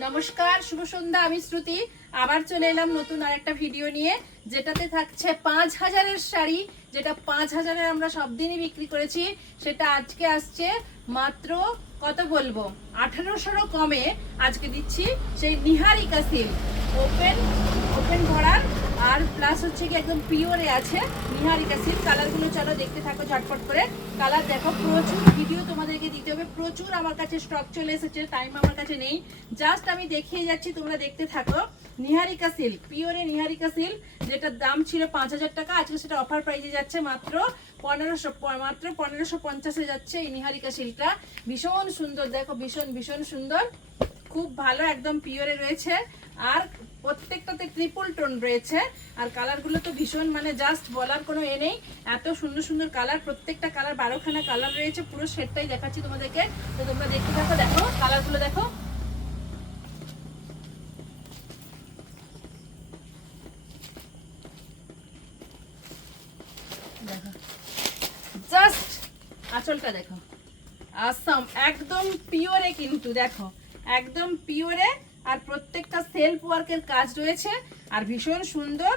নমস্কার, শুভ সন্ধ্যা। আমি শ্রুতি আবার চলে এলাম নতুন আরেকটা ভিডিও নিয়ে, যেটাতে থাকছে 5000-এর শাড়ি, যেটা 5000-এর আমরা সব দিনই বিক্রি করেছি, সেটা আজকে আসছে মাত্র কত বলবো 1800-রও কমে আজকে দিচ্ছি। সেই নিহারিকা সিল্ক ওপেন ভরার আর প্লাস হচ্ছে কি একদম পিওরে আছে নিহারিকা সিল্ক। কালারগুলো চলো দেখতে থাকো ঝটপট করে। কালার দেখো, প্রচুর ভিডিও তোমাদেরকে দিতে হবে, প্রচুর আমার কাছে স্টক চলে এসেছে, টাইম আমার কাছে নেই, জাস্ট আমি দেখিয়ে যাচ্ছি, তোমরা দেখতে থাকো। নিহারিকা সিল্ক, পিওরে নিহারিকা সিল্ক, যেটার দাম ছিল 5000 টাকা, আজকে সেটা অফার প্রাইজে যাচ্ছে মাত্র 1550-এ যাচ্ছে এই নিহারিকা সিল্কটা। ভীষণ সুন্দর, দেখো ভীষণ সুন্দর, খুব ভালো, একদম পিওরে রয়েছে। আর প্রত্যেকটাতে ট্রিপল টোন রয়েছে। আর কালারগুলো তো ভীষণ, মানে জাস্ট বলার কোনো এ নেই, এত সুন্দর কালার। প্রত্যেকটা কালার 12খানা কালার রয়েছে, পুরো সেটটাই দেখাচ্ছি তোমাদেরকে, তো তোমরা দেখতে থাকো। দেখো কালারগুলো দেখো, দেখো জাস্ট আঁচলটা দেখো, আসাম একদম পিওরে, কিন্তু দেখো একদম পিওরে। আর প্রত্যেকটা সেলফ ওয়ার্কের কাজ রয়েছে, আর ভীষণ সুন্দর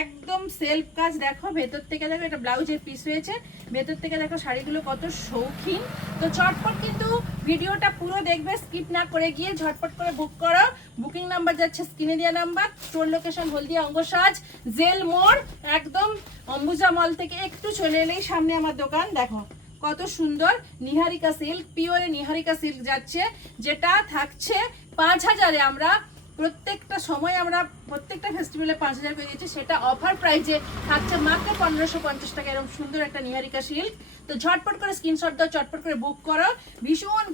একদম সেলফ কাজ। দেখো ভেতর থেকে, দেখো এটা ব্লাউজের পিস রয়েছে, ভেতর থেকে দেখো শাড়িগুলো কত শৌখিন। তো ঝটপট কিন্তু ভিডিওটা পুরো দেখবে, স্কিপ না করে গিয়ে ঝটপট করে বুক করো। বুকিং নাম্বার যাচ্ছে স্ক্রিনে দেওয়া নাম্বার। স্টোর লোকেশন হলদিয়া অঙ্গসাজ জেল মোড়, একদম অম্বুজা মল থেকে একটু চলে এলেই সামনে আমার দোকান। দেখো কত সুন্দর নিহারিকা সিল্ক, পিওরে নিহারিকা সিল্ক যাচ্ছে, যেটা থাকছে 5000-এ। আমরা প্রত্যেকটা সময়, আমরা প্রত্যেকটা ফেস্টিভ্যালে 5000 করে দিয়েছি, সেটা অফার প্রাইজে থাকছে মাত্র 1550 টাকা। এরকম সুন্দর একটা নিহারিকা সিল্ক। তো ঝটপট করে স্ক্রিনশট দাও, চটপট করে বুক করো। ভীষণ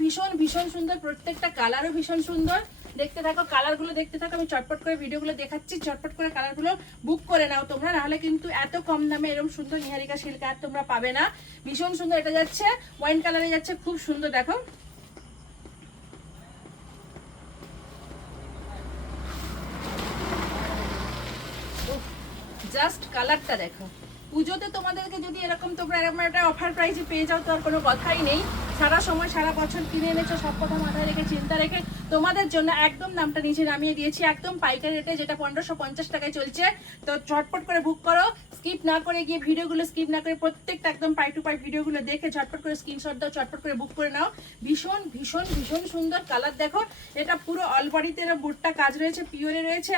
সুন্দর, প্রত্যেকটা কালারও ভীষণ সুন্দর। দেখতে থাকো, কালারগুলো দেখতে থাকো, আমি চটপট করে ভিডিওগুলো দেখাচ্ছি, চটপট করে কালারগুলো বুক করে নাও তোমরা, নাহলে কিন্তু এত কম দামে এরকম সুন্দর নিহারিকা সিল্ক আর তোমরা পাবে না। ভীষণ সুন্দর, এটা যাচ্ছে ওয়াইন কালারে যাচ্ছে, খুব সুন্দর। দেখো জাস্ট কালারটা দেখো। পুজোতে তোমাদেরকে যদি এরকম তোমরা এরকম একটা অফার প্রাইসে পেয়ে যাও, তো আর কোনো কথাই নেই। সারা সময় সারা বছর কিনে এনেছো, সব কথা মাথায় রেখে চিন্তা রেখে তোমাদের জন্য একদম দামটা নিচে নামিয়ে দিয়েছি, একদম পাইকারি রেটে, যেটা 1550 টাকায় চলছে। তো ঝটপট করে বুক করো, স্কিপ না করে গিয়ে ভিডিওগুলো স্কিপ না করে প্রত্যেকটা একদম পাই টু পাই ভিডিওগুলো দেখে ঝটপট করে স্ক্রিনশট দাও, চটপট করে বুক করে নাও। ভীষণ সুন্দর কালার। দেখো এটা পুরো অল বডিতে বুটটা কাজ রয়েছে, পিওরে রয়েছে,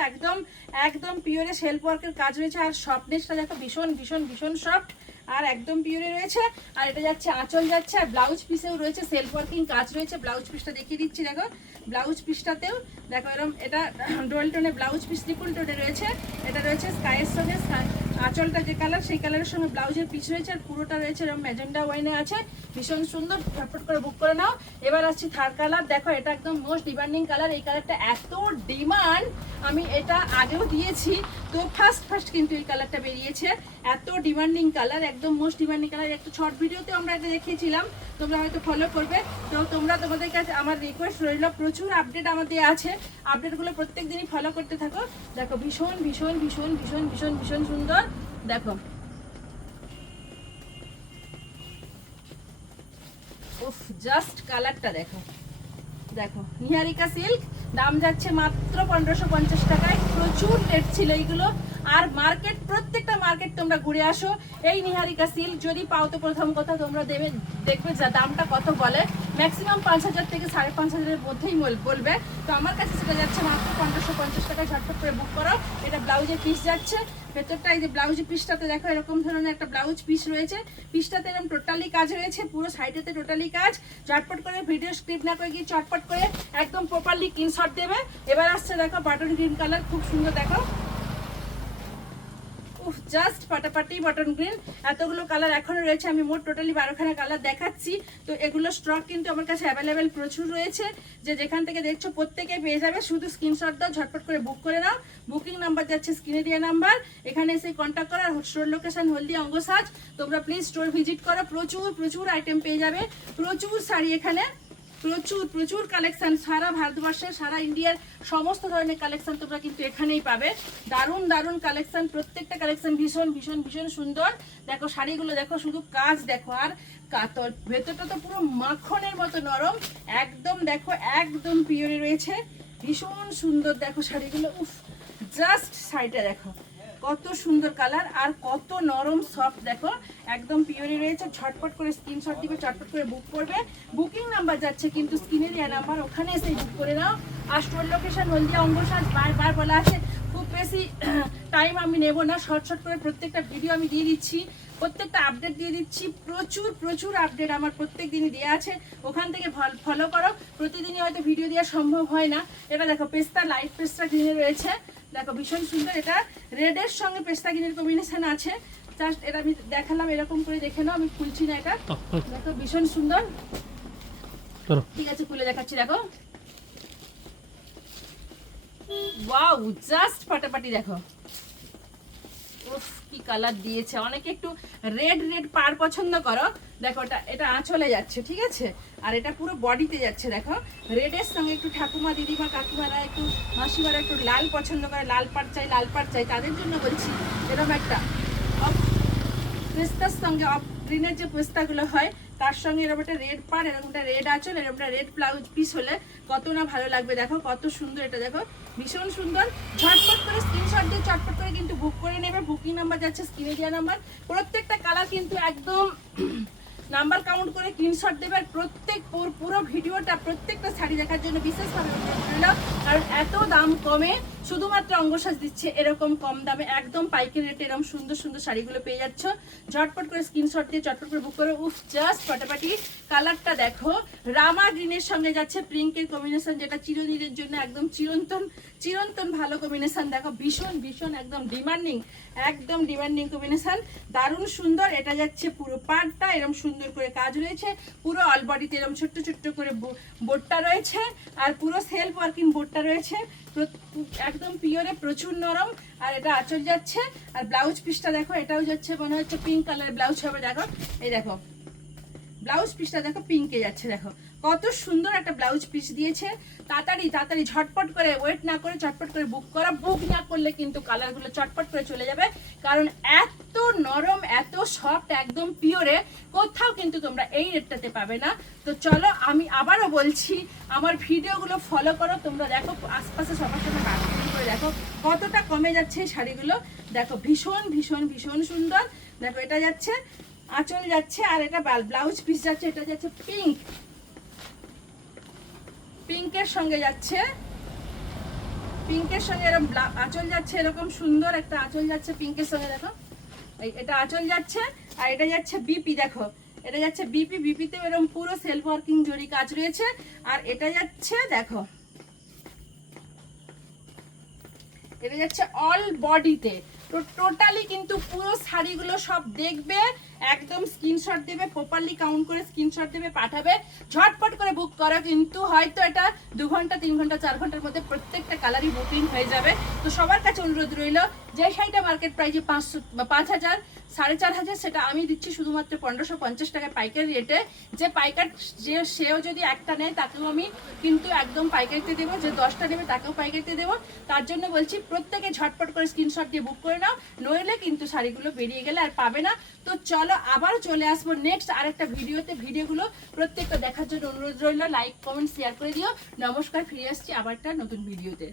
একদম পিওরে সেলফ ওয়ার্কের কাজ রয়েছে। আর সফটনেসটা দেখো, ভীষণ সফট, আর একদম পিওরে রয়েছে। আর এটা যাচ্ছে আঁচল যাচ্ছে, আর ব্লাউজ পিসেও রয়েছে সেলফ ওয়ার্কিং কাজ রয়েছে। ব্লাউজ পিসটা দেখিয়ে দিচ্ছি, দেখো ব্লাউজ পিসটাতেও দেখো এরকম, এটা ডোয়েল টোনে ব্লাউজ পিস, ট্রিপল টোনে রয়েছে। এটা রয়েছে স্কাইয়ের সঙ্গে, আঁচলটা যে কালার সেই কালারের সঙ্গে ব্লাউজের পিস রয়েছে, আর পুরোটা রয়েছে এরকম ম্যাজেন্ডা ওয়াইনে আছে। ভীষণ সুন্দর, ঝটপট করে বুক করে নাও। এবার আসছি থার্ড কালার। দেখো এটা একদম মোস্ট ডিমান্ডিং কালার, এই কালারটা এত ডিমান্ড, আমি এটা আগেও দিয়েছি, তো ফার্স্ট কিন্তু এই কালারটা বেরিয়েছে। এত ডিমান্ডিং কালার, একদম মোস্ট ডিমান্ডিং কালার। একটা শর্ট ভিডিওতে আমরা এটা দেখিয়েছিলাম, তোমরা হয়তো ফলো করবে। তো তোমরা, তোমাদের কাছে আমার রিকোয়েস্ট রইল, প্রচুর আপডেট আমাদের আছে, আপডেটগুলো প্রত্যেক দিনই ফলো করতে থাকো। দেখো ভীষণ সুন্দর। দেখো উফ, জাস্ট কালারটা দেখো। দেখো নিহারিকা সিল্ক, দাম যাচ্ছে মাত্র 1550 টাকায়। প্রচুর রেট ছিল এইগুলো। আর মার্কেট, প্রত্যেকটা মার্কেট তোমরা ঘুরে আসো, এই নিহারিকা সিল্ক যদি পাও তো প্রথম কথা তোমরা দেখবে যা দামটা কত বলে, ম্যাক্সিমাম 5000 থেকে 5500-এর মধ্যেই বলবে। তো আমার কাছে সেটা যাচ্ছে মাত্র 1550 টাকায়। ঝটপট করে বুক করো। এটা ব্লাউজের পিস যাচ্ছে, ভেতরটা এই যে ব্লাউজের পিসটাতে দেখো এরকম ধরনের একটা ব্লাউজ পিস রয়েছে, পিসটাতে এরকম টোটালি কাজ রয়েছে, পুরো সাইডেতে টোটালি কাজ। ঝটপট করে ভিডিও স্ক্রিপ না করে গিয়ে চটপট করে একদম প্রপারলি স্ক্রিনশট দেবে। এবার আসছে দেখো বাটন গ্রিন কালার, খুব সুন্দর। দেখো উফ, জাস্ট ফাটাফাটি বাটন গ্রিন। এতগুলো কালার এখনো রয়েছে, আমি মোট টোটালি 12খানা কালার দেখাচ্ছি। তো এগুলো স্টক কিন্তু আমার কাছে অ্যাভেলেবেল প্রচুর রয়েছে, যে যেখান থেকে দেখছো প্রত্যেকে পেয়ে যাবে। শুধু স্ক্রিনশট দাও, ঝটপট করে বুক করে নাও। বুকিং নাম্বার যাচ্ছে স্ক্রিনে দেওয়া নাম্বার, এখানে এসে কন্ট্যাক্ট করো। আর স্টোর লোকেশন হলদিয়া অঙ্গসাজ, তোমরা প্লিজ স্টোর ভিজিট করো, প্রচুর আইটেম পেয়ে যাবে, প্রচুর শাড়ি এখানে, প্রচুর কালেকশন। সারা ভারতবর্ষের, সারা ইন্ডিয়ার সমস্ত ধরনের কালেকশন তোমরা কিন্তু এখানেই পাবে। দারুণ কালেকশন, প্রত্যেকটা কালেকশন ভীষণ সুন্দর। দেখো শাড়িগুলো দেখো, শুধু কাজ দেখো, আর কাতল ভেতরটা তো পুরো মাখনের মতো নরম, একদম দেখো একদম পিওরে রয়েছে। ভীষণ সুন্দর দেখো শাড়িগুলো, উফ জাস্ট শাড়িটা দেখো কত সুন্দর কালার আর কত নরম সফট, দেখো একদম পিওরই রয়েছে। ঝটপট করে স্ক্রিনশট দিবে, চটপট করে বুক করবে। বুকিং নাম্বার যাচ্ছে কিন্তু স্ক্রিনে দেওয়া নাম্বার, ওখানে এসে বুক করে নাও। আর স্টোর লোকেশন হলদিয়া অঙ্গসাজ, বারবার বলা আছে, খুব বেশি টাইম আমি নেব না, শর্ট করে প্রত্যেকটা ভিডিও আমি দিয়ে দিচ্ছি, প্রত্যেকটা আপডেট দিয়ে দিচ্ছি। প্রচুর প্রচুর আপডেট আমার প্রত্যেক দিনই দেওয়া আছে, ওখান থেকে ফলো করো। প্রতিদিনই হয়তো ভিডিও দেওয়া সম্ভব হয় না। এটা দেখো পেস্তা, লাইট পেস্তা গ্রিনে রয়েছে, দেখো ভীষণ সুন্দর। এটা রেডের সঙ্গে পেস্তা গ্রিনের কম্বিনেশন আছে। জাস্ট এটা আমি দেখালাম, এরকম করে দেখে নাও, আমি খুলছি না এটা, দেখো ভীষণ সুন্দর। ঠিক আছে খুলে দেখাচ্ছি, দেখো ওয়াও জাস্ট ফাটাফাটি, দেখো উফ কি কালার দিয়েছে। অনেকে একটু রেড রেড পার পছন্দ করো, দেখো এটা আঁচলে যাচ্ছে, ঠিক আছে, আর এটা পুরো বডিতে যাচ্ছে। দেখো রেডের সঙ্গে একটু ঠাকুমা দিদিমা কাকিমারা একটু মাসিমারা একটু লাল পছন্দ করে, লাল পাট চাই, তাদের জন্য বলছি এরকম একটা পেস্তার সঙ্গে অফ গ্রিনের যে পেস্তাগুলো হয় তার সঙ্গে এরকম একটা রেড পাড়, এরকম একটা রেড আঁচল, এরকম একটা রেড ব্লাউজ পিস হলে কত না ভালো লাগবে। দেখো কত সুন্দর, এটা দেখো ভীষণ সুন্দর। ঝটপট করে স্ক্রিনশট দিয়ে চটপট করে কিন্তু বুক করে নেবে। বুকিং নাম্বার যাচ্ছে স্ক্রিনে দেওয়া নাম্বার। প্রত্যেকটা কালার কিন্তু একদম নাম্বার কাউন্ট করে স্ক্রিনশট দেবে। আর পুরো ভিডিওটা প্রত্যেকটা শাড়ি দেখার জন্য বিশেষভাবে অনুরোধ রইল। কারণ এত দাম কমে শুধুমাত্র অঙ্গসাজ দিচ্ছে এরকম কম দামে, একদম পাইকারি রেটে এরকম সুন্দর সুন্দর শাড়িগুলো পেয়ে যাচ্ছ। ঝটপট করে স্ক্রিনশট দিয়ে চটপট করে বুক করে। উফ জাস্ট ফাটাফাটি। কালারটা দেখো রামা গ্রিনের সঙ্গে যাচ্ছে পিঙ্কের কম্বিনেশন, যেটা চিরদিনের জন্য একদম চিরন্তন ভালো কম্বিনেশন। দেখো ভীষণ ভীষণ একদম ডিমান্ডিং কম্বিনেশন, দারুণ সুন্দর। এটা যাচ্ছে পুরো পাড়টা এরকম সুন্দর করে কাজ রয়েছে, পুরো অল বডিতে এরকম ছোট্ট ছোট্ট করে বোটটা রয়েছে, আর পুরো সেলফ ওয়ার্কিং বোটটা রয়েছে, একদম পিওরে প্রচুর নরম। আর এটা আঁচল যাচ্ছে, আর ব্লাউজ পিসটা দেখো, এটাও যাচ্ছে মনে হচ্ছে পিঙ্ক কালার ব্লাউজ হবে। দেখো এই দেখো ব্লাউজ পিসটা দেখো পিঙ্কে যাচ্ছে, দেখো কত সুন্দর একটা ব্লাউজ পিস দিয়েছে। তাড়াতাড়ি ঝটপট করে ওয়েট না করে চটপট করে বুক করা। বুক না করলে কিন্তু কালারগুলো চটপট করে চলে যাবে, কারণ এত নরম এত সফট একদম পিওরে কোথাও কিন্তু তোমরা এই রেটটাতে পাবে না। তো চলো আমি আবারও বলছি, আমার ভিডিওগুলো ফলো করো, তোমরা দেখো আশপাশে সবার সাথে বার্গেনিং করে দেখো কতটা কমে যাচ্ছে এই শাড়িগুলো। দেখো ভীষণ ভীষণ ভীষণ সুন্দর। দেখো এটা যাচ্ছে আঁচল যাচ্ছে, আর এটা ব্লাউজ পিস যাচ্ছে, এটা যাচ্ছে পিঙ্কের সঙ্গে যাচ্ছে, পিঙ্কের সঙ্গে এরকম আঁচল যাচ্ছে, এরকম সুন্দর একটা আঁচল যাচ্ছে পিঙ্কের সঙ্গে। দেখো এটা আঁচল যাচ্ছে, আর এটা যাচ্ছে বিপি। দেখো এটা যাচ্ছে বিপিতে এরকম পুরো সেলফ ওয়ার্কিং জরি কাজ রয়েছে। আর এটা যাচ্ছে দেখো এটা যাচ্ছে অল বডিতে। তো টোটালি কিন্তু পুরো শাড়িগুলো সব দেখবে, একদম স্ক্রিনশট দেবে, প্রপারলি কাউন্ট করে স্ক্রিনশট দেবে, পাঠাবে। ঝটপট করে বুক করো, কিন্তু হয়তো এটা 2 ঘন্টা 3 ঘন্টা 4 ঘন্টার মধ্যে প্রত্যেকটা কালারই বুকিং হয়ে যাবে। তো সবার কাছে অনুরোধ রইল, যে শাড়িটা মার্কেট প্রাইসে 500 বা 5000 4500 সেটা আমি দিচ্ছি শুধুমাত্র 1550 টাকা পাইকারি রেটে। যে পাইকার সেও যদি একটা নেয় তাকেও আমি কিন্তু একদম পাইকারিতে দেবো, যে 10টা নেবে তাকেও পাইকারিতে দেবো। তার জন্য বলছি প্রত্যেকে ঝটপট করে স্ক্রিনশট দিয়ে বুক করে নাও, নইলে কিন্তু শাড়িগুলো বেরিয়ে গেলে আর পাবে না। তো চলো আবার চলে আসবো নেক্সট আরেকটা ভিডিওতে। ভিডিওগুলো প্রত্যেকটা দেখার জন্য অনুরোধ রইল, লাইক কমেন্ট শেয়ার করে দিও। নমস্কার, ফিরে আসছি আবার একটা নতুন ভিডিওতে।